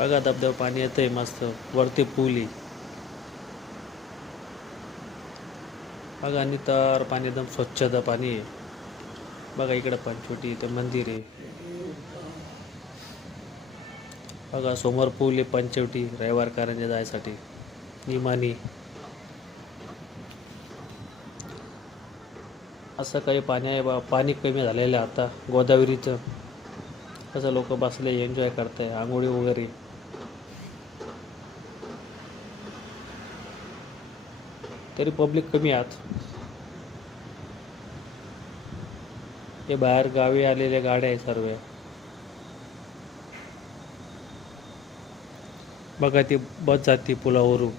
बघा धबधबा पाणी येतंय मस्त वरती पूल आहे. बघा आणि तर पाणी एकदम स्वच्छता पाणी आहे. बघा इकडं पण छोटी इथं मंदिर आहे. बघा समोर पूल आहे पंचवटी रविवारकरांच्या जायसाठी निमानी. असं काही पाणी आहे बा, पाणी कमी झालेलं आहे आता गोदावरीचं. कसं लोक बसले एन्जॉय करताय आंघोळी वगैरे. तरी पब्लिक कमी आहात. हे बाहेर गावी आलेल्या गाड्या आहे सर्व. बघा ती बस जाती पुलावरून.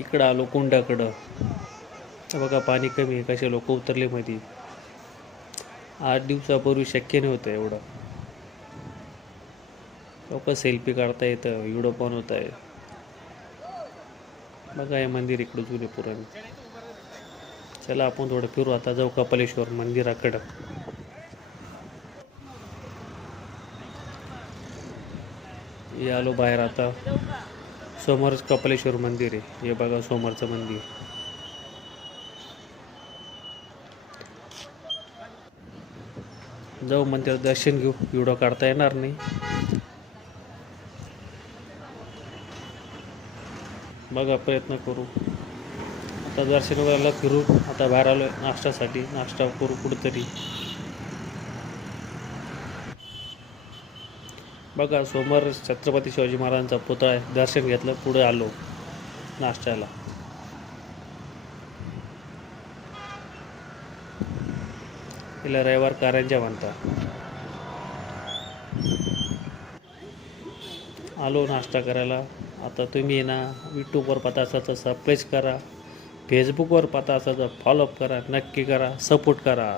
इकडं आलो कुंडाकडं. बघा पाणी कमी आहे कसे लोक उतरले मध्ये. 8 दिवसापूर्वी शक्य नव्हतं एवढं. लोक सेल्फी काढता येतं व्हिडिओ बनवत आहे. बघा हे मंदिर इकडं जुने पुराणे. चला आपण थोडं फिरू आता जाऊ कपालेश्वर मंदिराकडं. हे आलो बाहेर आता. समोरच कपालेश्वर मंदिर आहे. हे बघा समोरचं मंदिर. जाऊ मंदिरात दर्शन घेऊ व्हिडिओ काढता येणार नाही. बघा प्रयत्न करू. आता दर्शन वगैरे फिरू. आता बाहेर आलो नाश्त्यासाठी. नाश्ता करू कुठंतरी. बघा समोर छत्रपती शिवाजी महाराजांचा पुतळा आहे. दर्शन घेतलं पुढे आलो नाश्त्याला. तिला रविवार कारंजा म्हणतात. आलो नाश्ता करायला. आता तुम्ही ना यूट्यूबवर पाहता असाल सबस्क्राईब करा. फेसबुकवर पाहता असाल तर फॉलोअप करा. नक्की करा सपोर्ट करा.